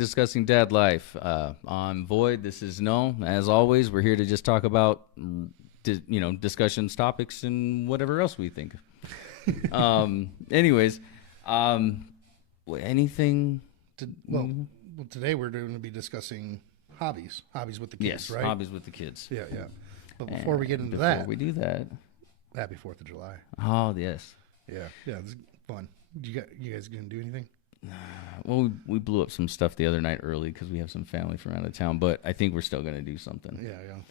Discussing Dad Life. I'm Void. This is No. As always, we're here to just talk about, discussions, topics, and whatever else we think. Anyways, anything to... Well, today we're going to be discussing hobbies with the kids, yes, right? hobbies with the kids. Yeah. But before we get into Before we do that... Happy 4th of July. Oh, yes. Yeah, it's fun. You guys going to do anything? Well, we blew up some stuff the other night early because we have some family from out of town, but I think we're still going to do something.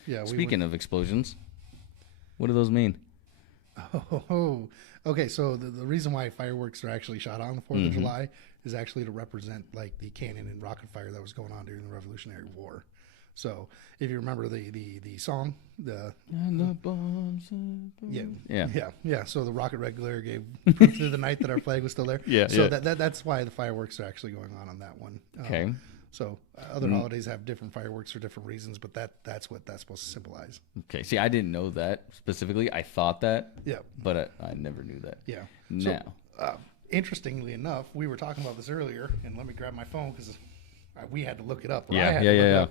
Yeah. Speaking of explosions, what do those mean? Okay. So the reason why fireworks are actually shot on the 4th of July is actually to represent like the cannon and rocket fire that was going on during the Revolutionary War. So if you remember the song, And the bombs. yeah. So the rocket regulator gave proof through the night that our flag was still there. So that's why the fireworks are actually going on that one. Okay. So other holidays have different fireworks for different reasons, but that's what that's supposed to symbolize. Okay. See, I didn't know that specifically. I thought that. Yeah. But I never knew that. Yeah. Now. So, interestingly enough, we were talking about this earlier, and let me grab my phone because we had to look it up. Yeah.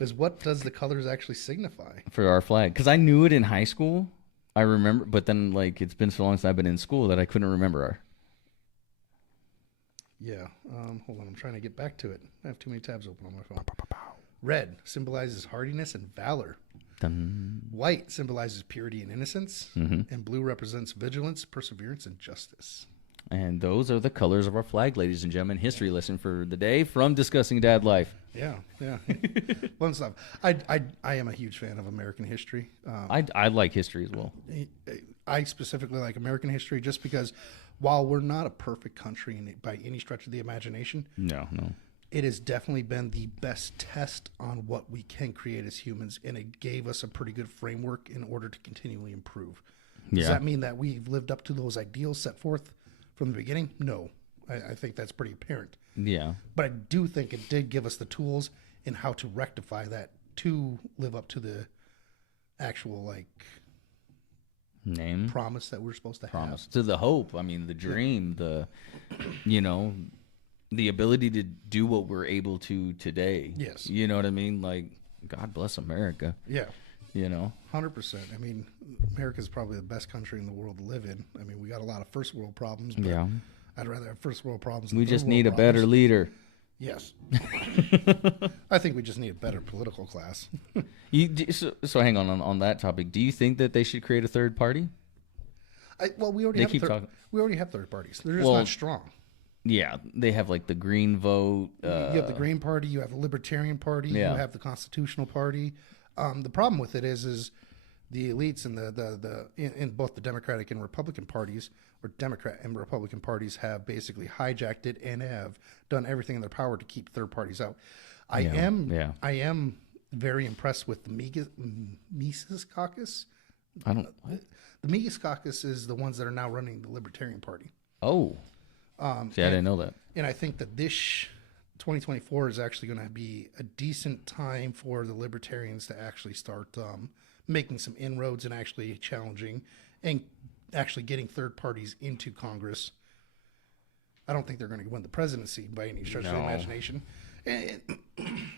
Is what does the colors actually signify? For our flag. Because I knew it in high school. I remember. But then, it's been so long since I've been in school that I couldn't remember. Yeah. Hold on. I'm trying to get back to it. I have too many tabs open on my phone. Red symbolizes hardiness and valor. Dun. White symbolizes purity and innocence. Mm-hmm. And blue represents vigilance, perseverance, and justice. And those are the colors of our flag, ladies and gentlemen. History lesson for the day from Discussing Dad Life. Yeah. Fun stuff. I am a huge fan of American history. I like history as well. I specifically like American history just because while we're not a perfect country by any stretch of the imagination, no, it has definitely been the best test on what we can create as humans, and it gave us a pretty good framework in order to continually improve. Does that mean that we've lived up to those ideals set forth from the beginning? No. I think that's pretty apparent. Yeah. But I do think it did give us the tools in how to rectify that to live up to the actual, name promise that we're supposed to have. To the hope. I mean, the dream, the ability to do what we're able to today. Yes. You know what I mean? God bless America. Yeah. 100%. I mean, America's probably the best country in the world to live in. I mean, we got a lot of first world problems, but I'd rather have first world problems than we third just world need a problems. better leader. Yes. I think we just need a better political class. So hang on that topic. Do you think that they should create a third party? We already have third parties. They're just not strong. Yeah, they have the Green Vote. You have the Green Party. You have the Libertarian Party. Yeah. You have the Constitutional Party. The problem with it is the elites and in both the Democratic and Republican parties, or Democrat and Republican parties, have basically hijacked it and have done everything in their power to keep third parties out. I am very impressed with the Mises Caucus. The Mises Caucus is the ones that are now running the Libertarian Party. Oh. I didn't know that. And I think that this 2024 is actually going to be a decent time for the Libertarians to actually start making some inroads and actually challenging and actually getting third parties into Congress. I don't think they're going to win the presidency by any stretch of the imagination. And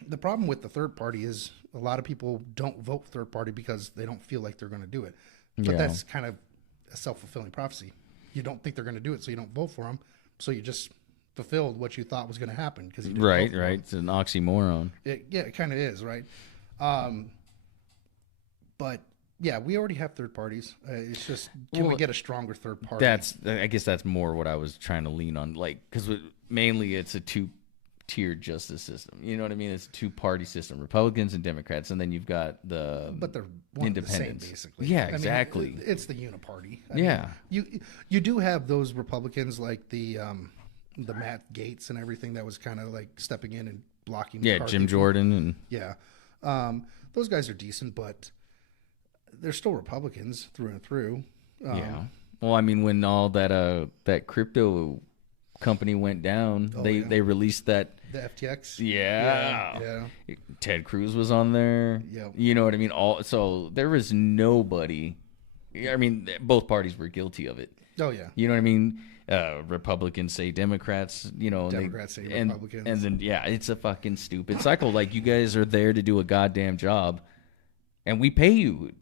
the problem with the third party is a lot of people don't vote third party because they don't feel like they're going to do it. But that's kind of a self-fulfilling prophecy. You don't think they're going to do it, so you don't vote for them. So you just fulfilled what you thought was going to happen because you didn't vote for them. It's an oxymoron. It kind of is, right? But yeah, we already have third parties. It's just can we get a stronger third party? I guess that's more what I was trying to lean on, because mainly it's a two-tiered justice system. You know what I mean? It's a two-party system, Republicans and Democrats, and then you've got but they're one independents. and the same, basically. Yeah, exactly. I mean, it's the uniparty. I mean, you do have those Republicans like the Matt Gaetz and everything that was kind of stepping in and blocking. Yeah, Jim Jordan and those guys are decent, but they're still Republicans through and through. Well, I mean, when all that crypto company went down, they released the FTX. Yeah. Ted Cruz was on there. Yeah. You know what I mean? So there was nobody. I mean, both parties were guilty of it. Oh yeah. You know what I mean? Republicans say Democrats, Democrats say and, Republicans. and then it's a fucking stupid cycle. Like, you guys are there to do a goddamn job, and we pay you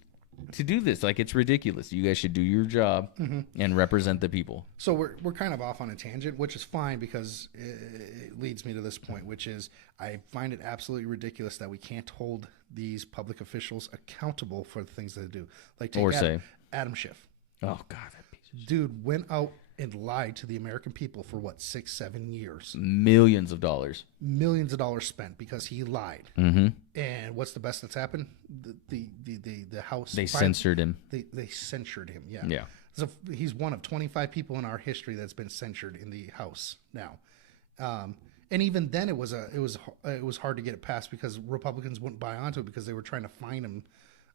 to do this. Like, it's ridiculous. You guys should do your job and represent the people. So we're kind of off on a tangent, which is fine because it leads me to this point, which is I find it absolutely ridiculous that we can't hold these public officials accountable for the things they do. Like, take Adam Schiff. Oh God, that piece of shit. Dude went out and lied to the American people for what, 6-7 years. Millions of dollars Spent because he lied. Mm-hmm. And what's the best that's happened? The House. They censored him. They censured him. Yeah. Yeah. So he's one of 25 people in our history that's been censured in the House now. And even then, it was hard to get it passed because Republicans wouldn't buy onto it because they were trying to fine him.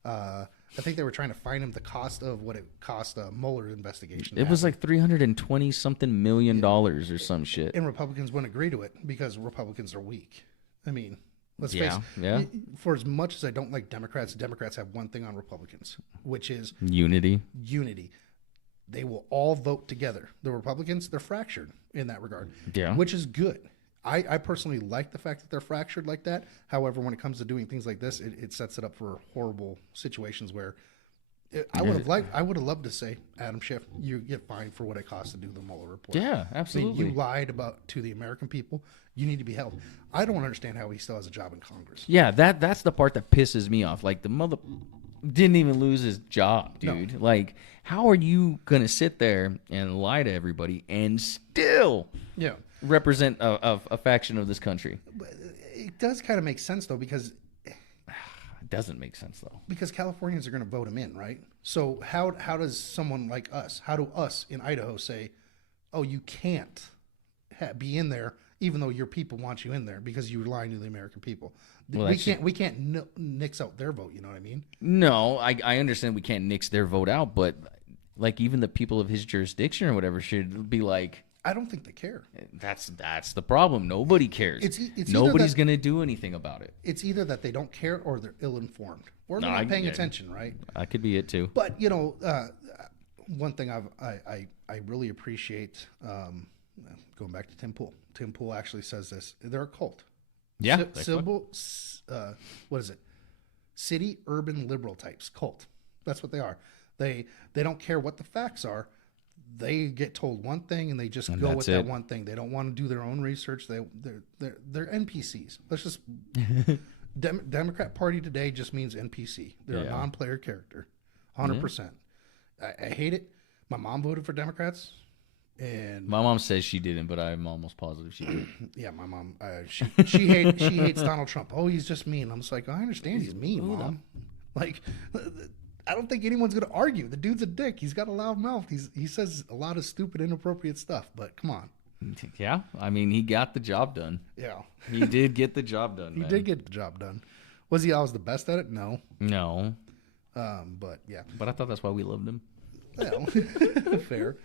I think they were trying to fine him the cost of what it cost a Mueller investigation. It was like $320 something million or some shit. And Republicans wouldn't agree to it because Republicans are weak. I mean, let's face it. Yeah. For as much as I don't like Democrats have one thing on Republicans, which is unity. They will all vote together. The Republicans, they're fractured in that regard. Yeah. Which is good. I personally like the fact that they're fractured like that. However, when it comes to doing things like this, it sets it up for horrible situations where I would have loved to say, Adam Schiff, you get fined for what it costs to do the Mueller report. Yeah, absolutely. I mean, you lied to the American people. You need to be held. I don't understand how he still has a job in Congress. Yeah, that's the part that pisses me off. Like, the mother didn't even lose his job, dude. No. Like, how are you gonna sit there and lie to everybody and still represent a faction of this country? But it does kind of make sense though, because it doesn't make sense though, because Californians are going to vote him in, right? So how does someone like us, how do us in Idaho say, oh, you can't be in there even though your people want you in there because you were lying to the American people? Well, we can't nix out their vote. You know what I mean? No, I understand we can't nix their vote out, but like, even the people of his jurisdiction or whatever should be like, I don't think they care. That's the problem. Nobody cares. It's nobody's going to do anything about it. It's either that they don't care or they're ill-informed or they're not paying attention, right? That could be it too. But one thing I really appreciate, going back to Tim Pool. Tim Pool actually says this. They're a cult. Yeah. What is it? City urban liberal types cult. That's what they are. They don't care what the facts are. They get told one thing and they just go with that one thing. They don't want to do their own research. They're NPCs. Let's just Democrat Party today just means NPC. They're a non-player character, 100%. I hate it. My mom voted for Democrats, and my mom says she didn't, but I'm almost positive she did. Yeah, my mom. She hates Donald Trump. Oh, he's just mean. I'm just like, I understand he's mean, Mom. Like, I don't think anyone's going to argue. The dude's a dick. He's got a loud mouth. He says a lot of stupid, inappropriate stuff, but come on. Yeah, I mean, he got the job done. Yeah. He did get the job done, He did get the job done. Was he always the best at it? No. But, yeah. But I thought that's why we loved him. Well, fair.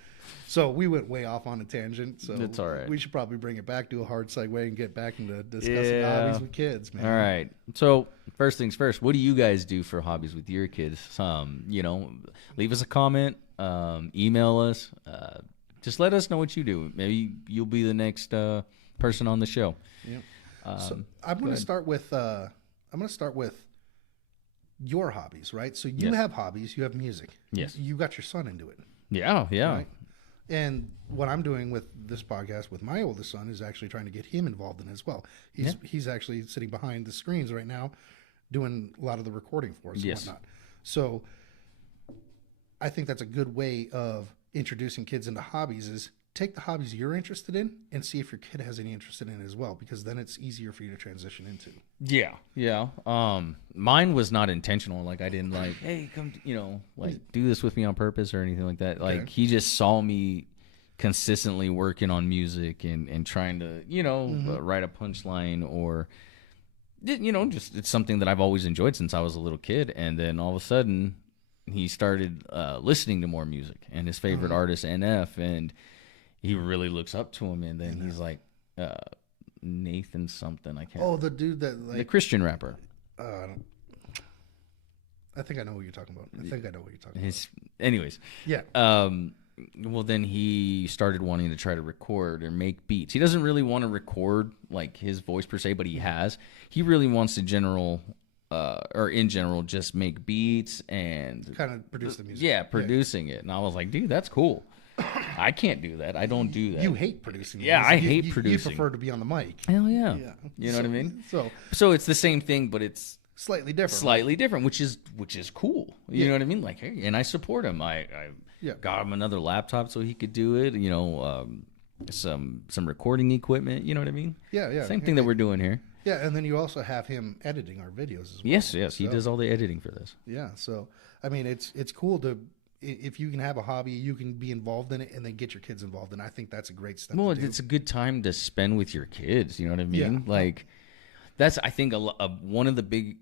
So we went way off on a tangent. So it's all right. We should probably bring it back, do a hard segue, and get back into discussing hobbies with kids, man. All right. So first things first, what do you guys do for hobbies with your kids? Leave us a comment, email us. Just let us know what you do. Maybe you'll be the next person on the show. Yeah. So I'm going to start with your hobbies, right? So you have hobbies. You have music. Yes. You got your son into it. Yeah. Right? And what I'm doing with this podcast with my oldest son is actually trying to get him involved in it as well. He's actually sitting behind the screens right now doing a lot of the recording for us and whatnot. So I think that's a good way of introducing kids into hobbies is take the hobbies you're interested in and see if your kid has any interest in it as well, because then it's easier for you to transition into. Yeah. Mine was not intentional. Like, I didn't like, hey, come, do this with me on purpose or anything like that. Like, he just saw me consistently working on music and trying to, write a punchline or, just it's something that I've always enjoyed since I was a little kid. And then all of a sudden he started listening to more music and his favorite artist, NF, and he really looks up to him, and then he's like, Nathan something. I can't. Oh, the dude that the Christian rapper. I think I know what you're talking about. Anyways. Yeah. well, then he started wanting to try to record or make beats. He doesn't really want to record like his voice per se, but he has. He really wants to in general, just make beats and kind of produce the music. Yeah, producing it. And I was like, dude, that's cool. I can't do that. I don't do that. You hate producing. Yeah, music. I hate producing. You prefer to be on the mic. Hell yeah. You know what I mean? So it's the same thing, but it's slightly different. Slightly different, which is cool. You know what I mean? Like, hey, and I support him. I got him another laptop so he could do it. You know, some recording equipment. You know what I mean? Yeah. Same thing that we're doing here. Yeah, and then you also have him editing our videos as well. Yes, he does all the editing for this. Yeah, so I mean, it's cool to. If you can have a hobby, you can be involved in it and then get your kids involved. And I think that's a great step. Well, to do. it's a good time to spend with your kids. You know what I mean? Yeah. Like, that's, I think, one of the big,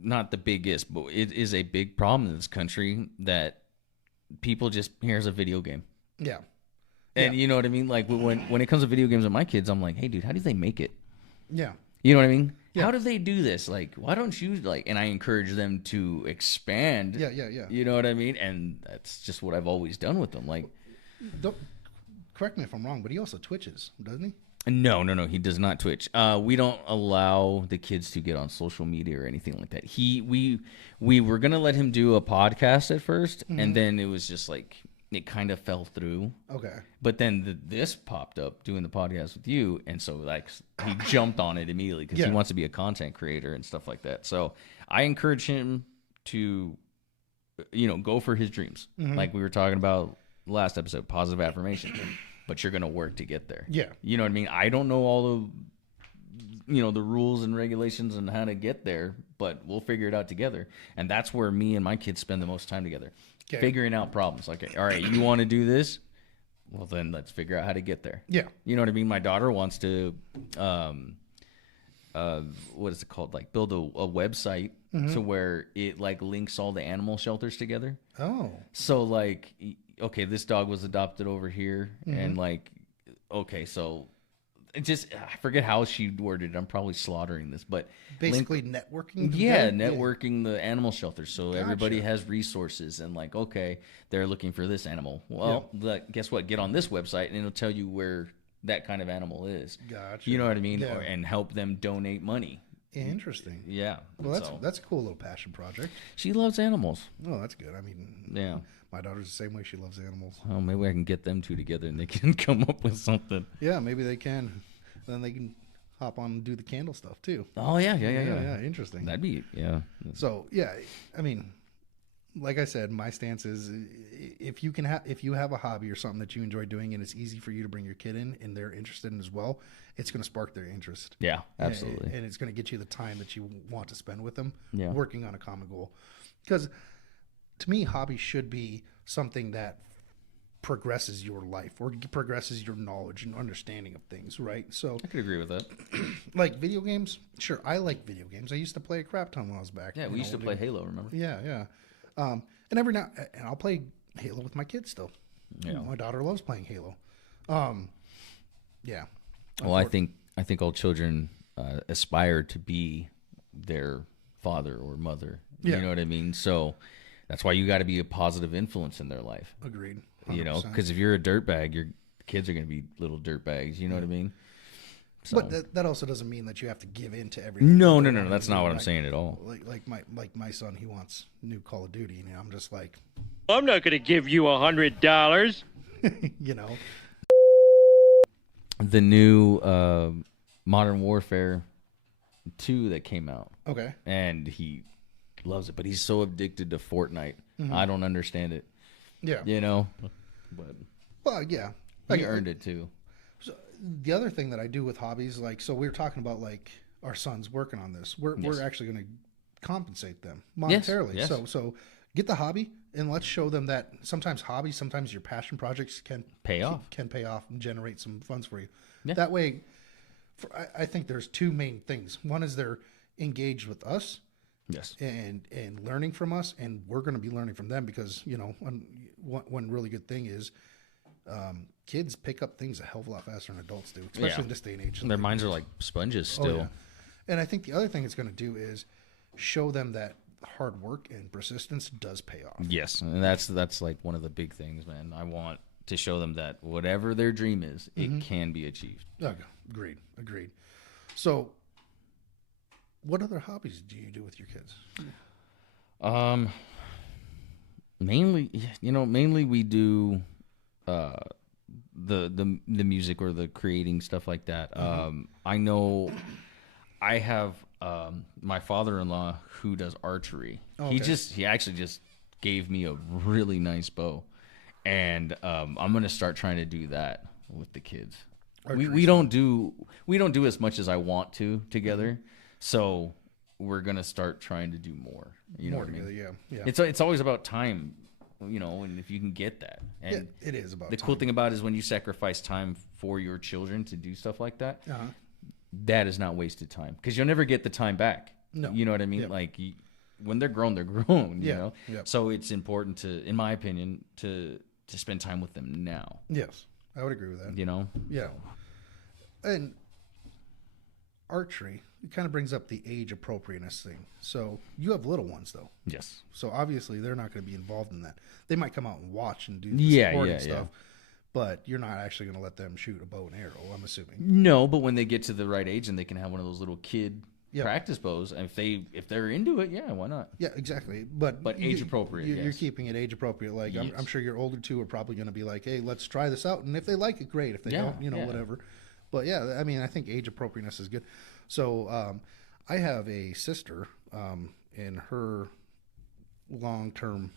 not the biggest, but it is a big problem in this country that people just, here's a video game. Yeah. And you know what I mean? Like, when it comes to video games with my kids, I'm like, hey, dude, how do they make it? Yeah. You know what I mean? Yeah. How do they do this? Like, why don't you, like, and I encourage them to expand. Yeah. You know what I mean? And that's just what I've always done with them. Like, don't correct me if I'm wrong, but he also twitches, doesn't he? No, he does not Twitch. We don't allow the kids to get on social media or anything like that. We were gonna let him do a podcast at 1st, and then it was just like it kind of fell through. Okay. But then this popped up doing the podcast with you, and so like he jumped on it immediately because he wants to be a content creator and stuff like that. So I encourage him to, go for his dreams, like we were talking about last episode, positive affirmation. But you're gonna work to get there. Yeah. You know what I mean? I don't know all the rules and regulations and how to get there, but we'll figure it out together. And that's where me and my kids spend the most time together. Okay. Figuring out problems. Like, all right, you want to do this? Well, then let's figure out how to get there. Yeah. You know what I mean? My daughter wants to, what is it called? Like build a website to where it like links all the animal shelters together. Oh. So like, okay, this dog was adopted over here, and like, okay, so I forget how she worded it. I'm probably slaughtering this, but basically networking. Networking the animal shelters, so everybody has resources, and like, okay, they're looking for this animal. Well, guess what? Get on this website, and it'll tell you where that kind of animal is. Gotcha. You know what I mean? Yeah. And help them donate money. Interesting. Yeah. Well, that's a cool little passion project. She loves animals. Oh, that's good. I mean, yeah. My daughter's the same way. She loves animals. Oh, maybe I can get them two together and they can come up with something. Yeah, maybe they can. Then they can hop on and do the candle stuff too. Oh yeah. Interesting. That'd be So yeah, I mean, like I said, my stance is if you have a hobby or something that you enjoy doing and it's easy for you to bring your kid in and they're interested in as well, it's going to spark their interest. Yeah, absolutely. And it's going to get you the time that you want to spend with them working on a common goal. Because to me, hobby should be something that progresses your life or progresses your knowledge and understanding of things, right? So I could agree with that. Like video games, sure, I like video games. I used to play a crap ton when I was back. Yeah, we used to play Halo, remember? Yeah. And every now and I'll play Halo with my kids still. Yeah. My daughter loves playing Halo. Yeah. Well, I think all children aspire to be their father or mother. Yeah. You know what I mean? So that's why you got to be a positive influence in their life. Agreed. 100%. You know, because if you're a dirtbag, your kids are going to be little dirtbags. You know what I mean? So. But that also doesn't mean that you have to give in to everything. No. That's not what I'm saying at all. Like my son, he wants new Call of Duty, and I'm just like, I'm not going to give you $100. You know, the new Modern Warfare 2 that came out. Okay. And he loves it, but he's so addicted to Fortnite. I don't understand it. Yeah. You know? But well, yeah. He earned it too. So the other thing that I do with hobbies, like, so we were talking about like our sons working on this. We're actually going to compensate them monetarily. Yes. So get the hobby and let's show them that sometimes hobbies, sometimes your passion projects can pay off and generate some funds for you. Yeah. That way, I think there's two main things. One is they're engaged with us. Yes. And learning from us, and we're going to be learning from them because, you know, one really good thing is kids pick up things a hell of a lot faster than adults do, especially in this day and age. Their minds are like sponges still. Oh, yeah. And I think the other thing it's going to do is show them that hard work and persistence does pay off. Yes, and that's like one of the big things, man. I want to show them that whatever their dream is, it can be achieved. Okay. Agreed. So, what other hobbies do you do with your kids? Mainly we do the music or the creating stuff like that. I know I have my father-in-law who does archery. Okay. He actually just gave me a really nice bow, and I'm gonna start trying to do that with the kids. We don't do as much as I want to together, so we're gonna start trying to do more. You know what I mean? Together, yeah. It's always about time, and if you can get that. And it is about the time. cool thing about it is when you sacrifice time for your children to do stuff like that, that is not wasted time because you'll never get the time back. No. You know what I mean? Yep. Like when they're grown, they're grown. You Yeah. know. Yep. So it's important to, in my opinion, to spend time with them now. Yes, I would agree with that. You know. Yeah. And archery, it kind of brings up the age appropriateness thing. So you have little ones though. Yes. So obviously they're not going to be involved in that. They might come out and watch and do the Yeah, supporting yeah, stuff, but you're not actually going to let them shoot a bow and arrow, I'm assuming. No, but when they get to the right age and they can have one of those little kid Yep. practice bows, and if they're into it, yeah, why not? Yeah, exactly. But age appropriate, You're yes. keeping it age appropriate. Like Yes. I'm sure your older two are probably going to be like, "Hey, let's try this out," and if they like it, great. If they Yeah, don't, yeah. whatever. But yeah, I mean, I think age appropriateness is good. So I have a sister, and her long-term,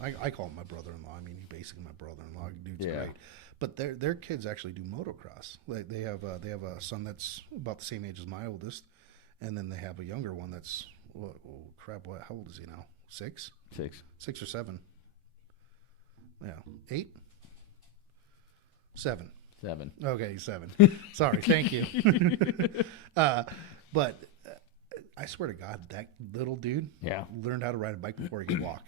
I call him my brother-in-law. I mean, he's basically my brother-in-law. Dude's Yeah. great. But their kids actually do motocross. Like they have a son that's about the same age as my oldest, and then they have a younger one that's what how old is he now? 6 or 7? Yeah, 8, 7. 7. Okay, 7. Sorry, thank you. But I swear to God, that little dude learned how to ride a bike before he could walk.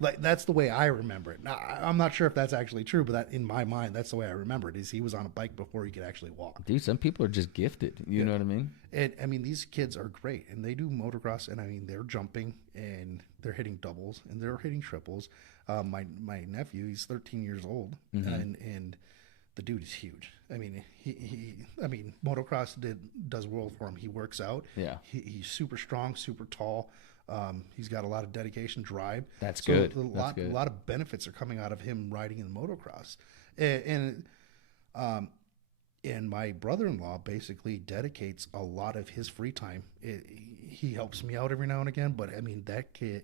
Like that's the way I remember it. Now, I'm not sure if that's actually true, but that in my mind, that's the way I remember it. Is he was on a bike before he could actually walk. Dude, some people are just gifted. You know what I mean? And I mean, these kids are great, and they do motocross, and I mean, they're jumping and they're hitting doubles and they're hitting triples. My nephew, he's 13 years old, and the dude is huge. I mean, motocross does world for him. He works out. Yeah. He's super strong, super tall. He's got a lot of dedication, drive. That's good. A lot of benefits are coming out of him riding in motocross, and my brother-in-law basically dedicates a lot of his free time. He helps me out every now and again, but I mean that kid,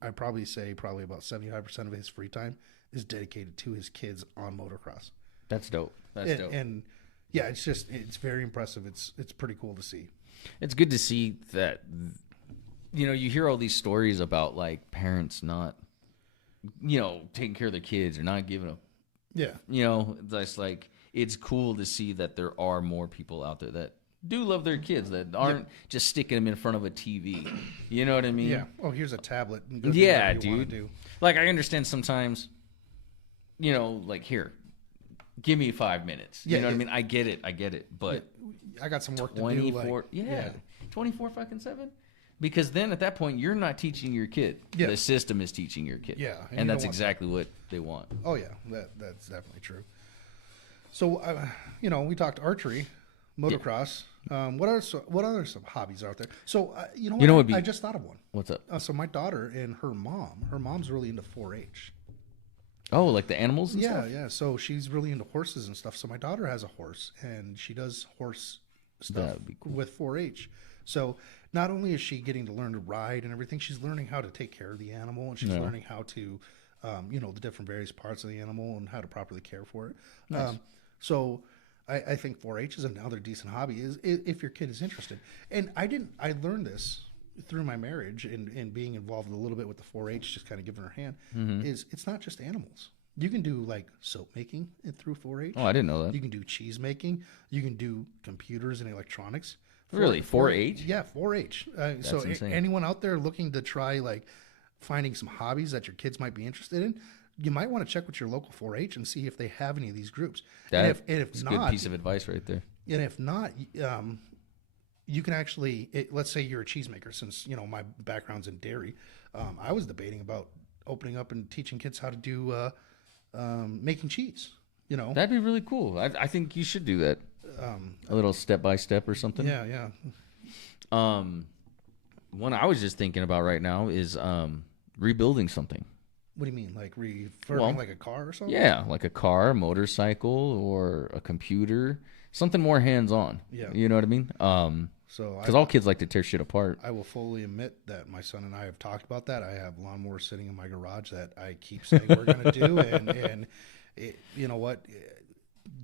I probably say about 75% of his free time is dedicated to his kids on motocross. That's dope. That's dope. And yeah, it's very impressive. It's pretty cool to see. It's good to see that. You hear all these stories about like parents not, taking care of their kids or not giving them. Yeah. It's like it's cool to see that there are more people out there that do love their kids that aren't just sticking them in front of a TV. You know what I mean? Yeah. Oh, here's a tablet. And go do Yeah, whatever you wanna dude. do. Like I understand sometimes, like here, give me 5 minutes. Yeah, You know what I yeah. mean? I get it. But I got some work to 24, do. 24 fucking 7. Because then at that point you're not teaching your kid. Yeah. The system is teaching your kid. Yeah, and you and that's don't want exactly what they want. Oh yeah, that's definitely true. So we talked archery, motocross. What other some hobbies are out there? So I just thought of one. What's up? So my daughter and her mom's really into 4-H. Oh, like the animals and stuff? Yeah. So she's really into horses and stuff. So my daughter has a horse, and she does horse stuff That would be cool. with 4-H. So not only is she getting to learn to ride and everything, she's learning how to take care of the animal, and she's learning how to, the different various parts of the animal and how to properly care for it. Nice. So I think 4-H is another decent hobby is if your kid is interested. And I learned this through my marriage and being involved a little bit with the 4-H, just kind of giving her a hand, is it's not just animals. You can do like soap making through 4-H. Oh, I didn't know that. You can do cheese making. You can do computers and electronics. Really? 4-H? Yeah, 4-H. So insane. anyone out there looking to try like finding some hobbies that your kids might be interested in, you might want to check with your local 4-H and see if they have any of these groups. That's if a not, good piece of advice right there. and if not, you can actually, let's say you're a cheesemaker, since, my background's in dairy. I was debating about opening up and teaching kids how to do making cheese, That'd be really cool. I think you should do that. A little step by step or something. Yeah. One I was just thinking about right now is rebuilding something. What do you mean? Like refurbing like a car or something? Yeah, like a car, motorcycle, or a computer. Something more hands-on. Yeah. You know what I mean? Because all kids like to tear shit apart. I will fully admit that my son and I have talked about that. I have lawnmowers sitting in my garage that I keep saying we're going to do. And you know what?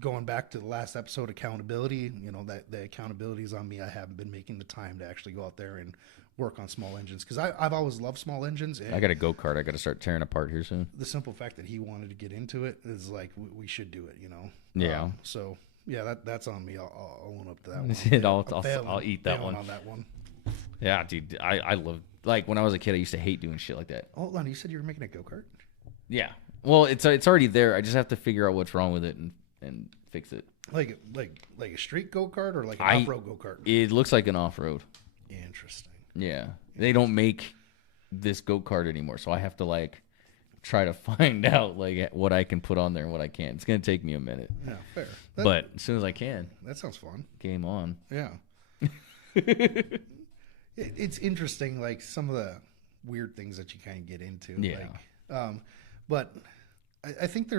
Going back to the last episode, accountability, that the accountability is on me. I haven't been making the time to actually go out there and work on small engines, because I've always loved small engines. And I got a go-kart. I got to start tearing apart here soon. the simple fact that he wanted to get into it is like, we should do it, Yeah. So yeah, that's on me. I'll own up to that one. I'll eat that one. On that one. Yeah, dude. I love, like, when I was a kid, I used to hate doing shit like that. Hold on, you said you were making a go-kart? Yeah. Well, it's already there. I just have to figure out what's wrong with it and fix it. Like a street go-kart or like an off-road go-kart? It looks like an off-road. Interesting. Yeah. They don't make this go-kart anymore, so I have to, like, try to find out, like, what I can put on there and what I can't. It's going to take me a minute. Yeah, fair. But as soon as I can. That sounds fun. Game on. Yeah. It's interesting, like, some of the weird things that you kind of get into. Yeah. But I think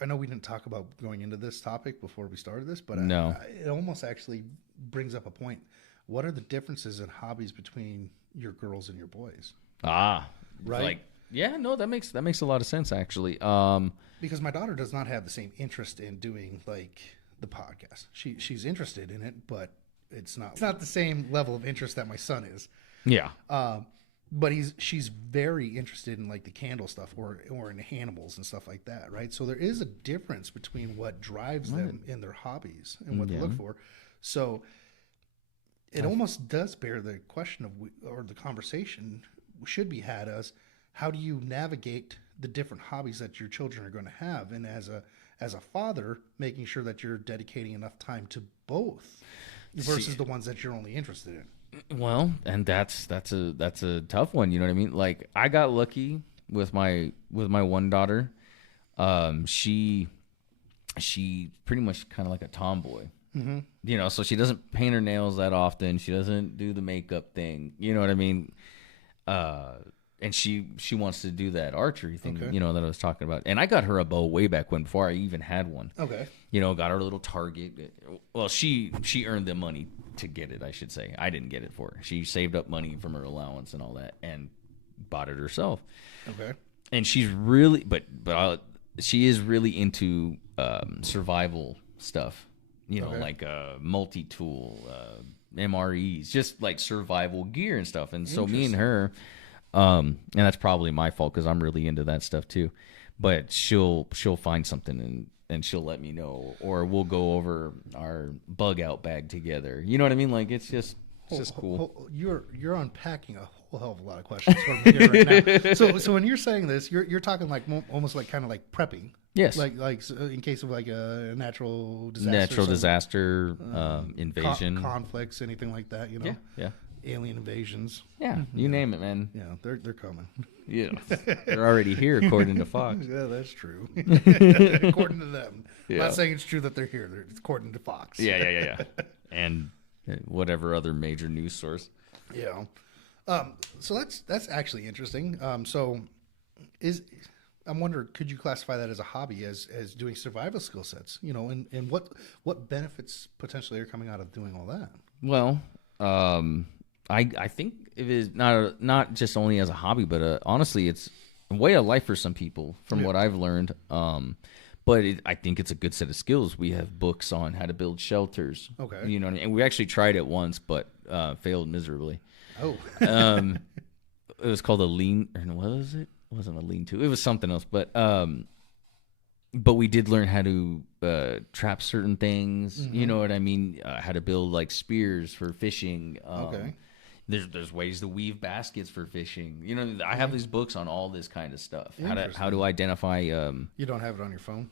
I know we didn't talk about going into this topic before we started this, but no. It almost actually brings up a point. What are the differences in hobbies between your girls and your boys? Right. Like, yeah, no, that makes a lot of sense, actually. Because my daughter does not have the same interest in doing, like, the podcast. She's interested in it, but it's not the same level of interest that my son is. Yeah. But she's very interested in, like, the candle stuff or in animals and stuff like that, right? So there is a difference between what drives them in their hobbies and what they look for. So it almost does bear the question or the conversation should be had as, how do you navigate the different hobbies that your children are going to have? And as a father, making sure that you're dedicating enough time to both versus the ones that you're only interested in. Well, and that's a tough one. You know what I mean? Like, I got lucky with my one daughter. She pretty much kind of like a tomboy. Mm-hmm. So she doesn't paint her nails that often. She doesn't do the makeup thing. You know what I mean? And she wants to do that archery thing, okay. That I was talking about. And I got her a bow way back when, before I even had one. Okay. Got her a little target. Well, she earned the money to get it, I should say. I didn't get it for her. She saved up money from her allowance and all that and bought it herself. Okay. And she's really, she is really into survival stuff. Okay. Like multi-tool, MREs, just like survival gear and stuff. And so me and her, and that's probably my fault because I'm really into that stuff too. But she'll find something and she'll let me know, or we'll go over our bug out bag together. You know what I mean? Like, it's just cool. You're unpacking a whole hell of a lot of questions for me here right now. So when you're saying this, you're talking like almost like kind of like prepping. Yes. Like in case of like a natural disaster. Natural disaster, invasion. Conflicts, anything like that, Yeah. Alien invasions. Yeah, you name it, man. Yeah, they're coming. Yeah. They're already here, according to Fox. Yeah, that's true. According to them. Yeah. I'm not saying it's true that they're here. It's according to Fox. Yeah. And whatever other major news source. Yeah. So that's actually interesting. I'm wondering, could you classify that as a hobby, as doing survival skill sets? And what benefits potentially are coming out of doing all that? Well, I think it is not just only as a hobby, but honestly, it's a way of life for some people, from what I've learned. But I think it's a good set of skills. We have books on how to build shelters. Okay, and we actually tried it once, but failed miserably. Oh, it was called a lean. Or what was it? It wasn't a lean-to. It was something else, but we did learn how to trap certain things. Mm-hmm. You know what I mean? How to build like spears for fishing. Okay. There's ways to weave baskets for fishing. I have these books on all this kind of stuff. How to identify. You don't have it on your phone?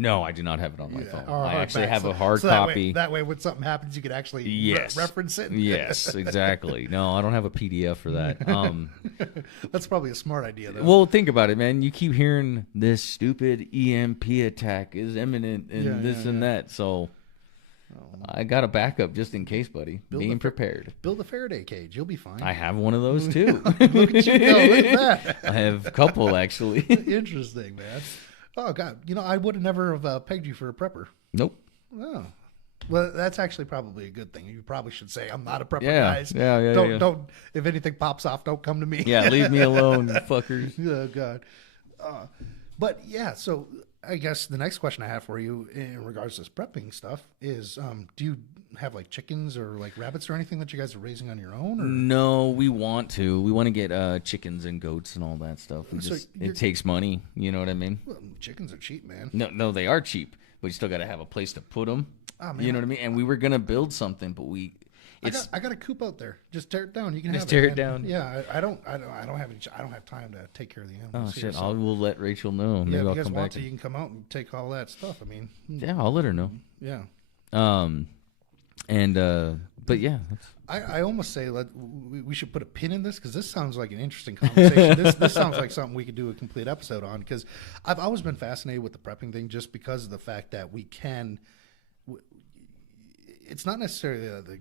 No, I do not have it on my phone. Or I actually hardback. have a hard so copy. That way, when something happens, you could actually reference it. Yes, exactly. No, I don't have a PDF for that. That's probably a smart idea, though. Well, think about it, man. You keep hearing this stupid EMP attack is imminent and and that. So I got a backup just in case, buddy. Being prepared. Build a Faraday cage. You'll be fine. I have one of those too. Look at you go. Look at that. I have a couple actually. Interesting, man. Oh, God. I would have never have pegged you for a prepper. Nope. Oh. Well, that's actually probably a good thing. You probably should say, I'm not a prepper, Yeah. guys. Yeah. Don't, if anything pops off, don't come to me. Yeah, leave me alone, you fuckers. Oh, God. But, yeah, so I guess the next question I have for you in regards to this prepping stuff is, do you have, like, chickens or, like, rabbits or anything that you guys are raising on your own? Or? No, we want to. We want to get chickens and goats and all that stuff. It takes money. You know what I mean? Well, chickens are cheap, man. No, they are cheap, but you still got to have a place to put them. Oh, man. You know what I mean? And we were gonna build something, but I got a coop out there. Just tear it down. You can just have tear it. it down. Yeah, I don't have time to take care of the animals. Oh shit! So, We'll let Rachel know. Maybe yeah, if I'll you guys come want back. to, you can come out and take all that stuff. I mean, Yeah, I'll let her know. yeah. But yeah, I almost say we should put a pin in this because this sounds like an interesting conversation. this sounds like something we could do a complete episode on because I've always been fascinated with the prepping thing just because of the fact that we can. It's not necessarily the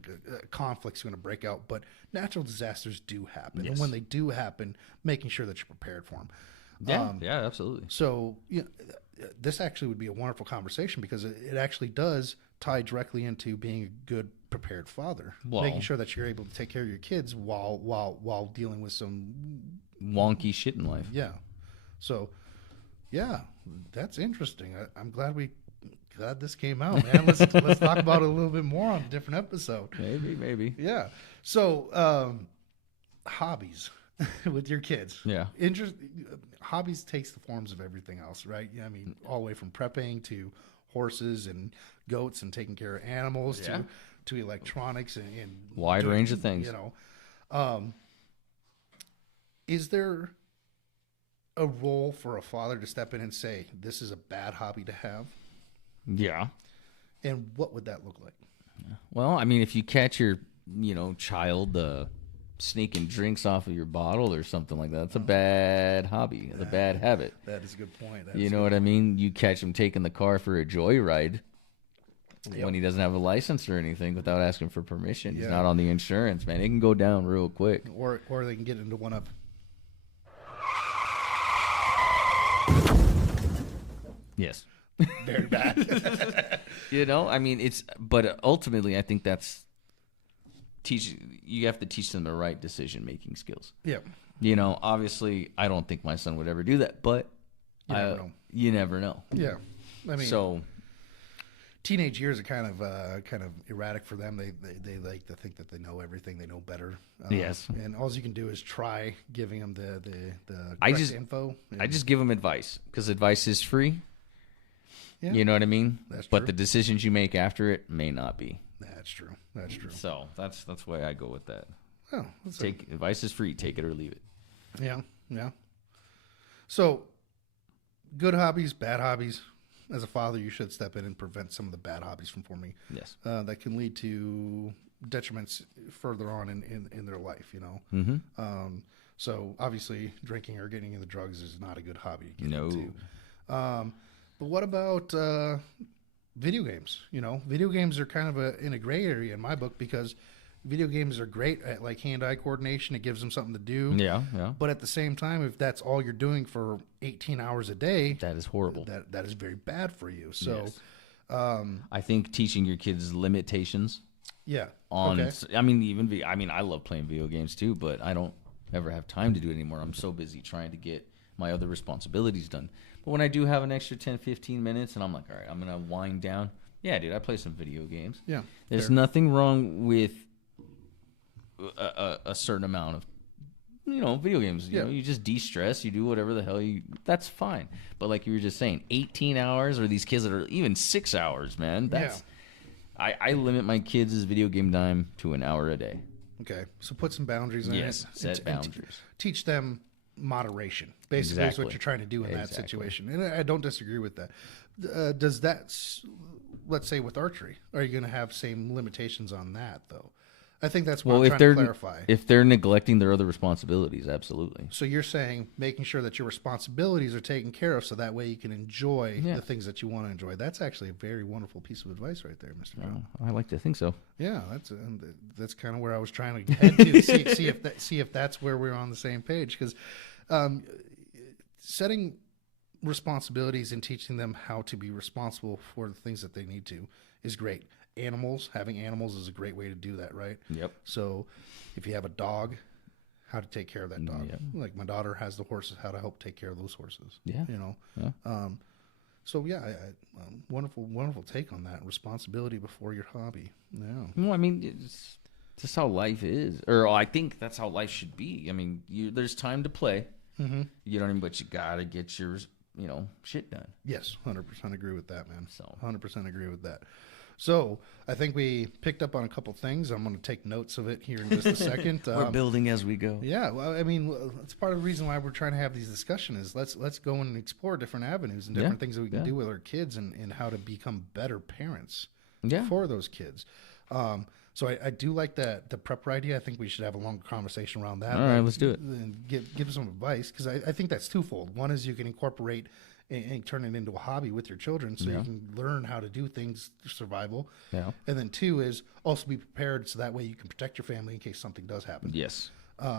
conflict's going to break out, but natural disasters do happen, Yes. and when they do happen, making sure that you're prepared for them. yeah, absolutely. So this actually would be a wonderful conversation because it actually does tie directly into being a good prepared father, making sure that you're able to take care of your kids while dealing with some Wonky shit in life. yeah. So yeah, that's interesting. I'm glad this came out, man. Let's talk about it a little bit more on a different episode. Maybe. Yeah. So hobbies with your kids. Yeah. Hobbies takes the forms of everything else, right? I mean, all the way from prepping to horses and goats and taking care of animals to electronics and Wide range of things. Is there a role for a father to step in and say, this is a bad hobby to have? Yeah. And what would that look like? Well, I mean, if you catch your, child sneaking drinks off of your bottle or something like that, it's a bad hobby. It's a bad habit. That is a good point. You know what I mean? You catch him taking the car for a joyride when he doesn't have a license or anything without asking for permission. He's not on the insurance, man. It can go down real quick. Or they can get into one up. Yes. Very bad. I mean, but ultimately, I think that's you have to teach them the right decision-making skills. Yeah. Obviously, I don't think my son would ever do that, but you never know. Yeah. I mean, so teenage years are kind of erratic for them. They like to think that they know everything, they know better. Yes. And all you can do is try giving them the correct info. I just give them advice because advice is free. Yeah. You know what I mean? That's but true. the decisions you make after it may not be. That's true. That's true. So that's why I go with that. Oh, Advice is free. Take it or leave it. Yeah. Yeah. So, good hobbies, bad hobbies. As a father, you should step in and prevent some of the bad hobbies from forming. Yes. That can lead to detriments further on in their life. Mm-hmm. So obviously, drinking or getting into drugs is not a good hobby to get No. into. But what about video games? Video games are kind of in a gray area in my book because video games are great at like hand-eye coordination. It gives them something to do. Yeah. But at the same time, if that's all you're doing for 18 hours a day, That is horrible. that is very bad for you. So, Yes. I think teaching your kids limitations yeah. on. Okay. I mean, I love playing video games too, but I don't ever have time to do it anymore. I'm so busy trying to get my other responsibilities done. But when I do have an extra 10, 15 minutes and I'm like, all right, I'm going to wind down. Yeah, dude, I play some video games. Yeah. There's fair. nothing wrong with a certain amount of, video games. You just de-stress. You do whatever the hell that's fine. But like you were just saying, 18 hours or these kids that are even 6 hours, man. I limit my kids' video game time to an hour a day. Okay. So put some boundaries in Yes, it. set boundaries. Teach them moderation. Basically, is Exactly. what you're trying to do in that Exactly. situation. And I don't disagree with that. Does that, let's say with archery, are you going to have same limitations on that, though? I think that's what I'm trying to clarify. If they're neglecting their other responsibilities, absolutely. So you're saying making sure that your responsibilities are taken care of so that way you can enjoy the things that you want to enjoy. That's actually a very wonderful piece of advice right there, Mr. Joe. I like to think so. Yeah, that's kind of where I was trying to head to see if that's where we're on the same page, because setting responsibilities and teaching them how to be responsible for the things that they need to is great. Having animals is a great way to do that, right? Yep. So if you have a dog, how to take care of that dog. Yeah. Like my daughter has the horses, how to help take care of those horses. Yeah. You know? Yeah. So yeah, wonderful take on that. Responsibility before your hobby. Yeah. Well, I mean, it's just how life is, or I think that's how life should be. I mean, there's time to play. Mm-hmm. You know what I mean? But you gotta get your, shit done. Yes, 100% agree with that, man. So 100% agree with that. So I think we picked up on a couple things. I'm going to take notes of it here in just a second. We're building as we go. Yeah, well, I mean, it's part of the reason why we're trying to have these discussions. Let's go and explore different avenues and different things that we can do with our kids and how to become better parents for those kids. So I do like the prepper idea. I think we should have a longer conversation around that. All right, let's do it. And give some advice, because I think that's twofold. One is you can incorporate and turn it into a hobby with your children, so you can learn how to do things for survival. Yeah. And then two is also be prepared, so that way you can protect your family in case something does happen. Yes.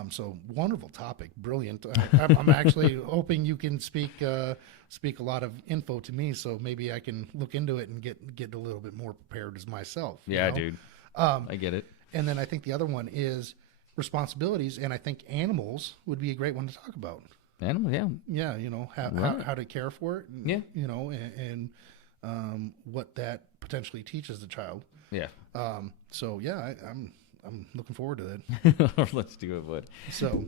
So wonderful topic, brilliant. I'm actually hoping you can speak a lot of info to me, so maybe I can look into it and get a little bit more prepared as myself. Yeah, dude. I get it. And then I think the other one is responsibilities, and I think animals would be a great one to talk about. Animal, yeah. Yeah, how to care for it. And, and what that potentially teaches the child. Yeah. So yeah, I'm looking forward to that. Let's do it, bud. So,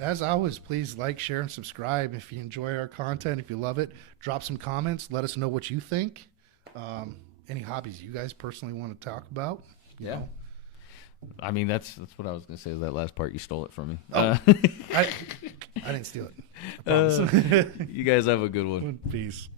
as always, please like, share, and subscribe if you enjoy our content. If you love it, drop some comments. Let us know what you think. Any hobbies you guys personally want to talk about? You know? I mean, that's what I was going to say. That last part, you stole it from me. Oh, I didn't steal it. I promise. You guys have a good one. Peace.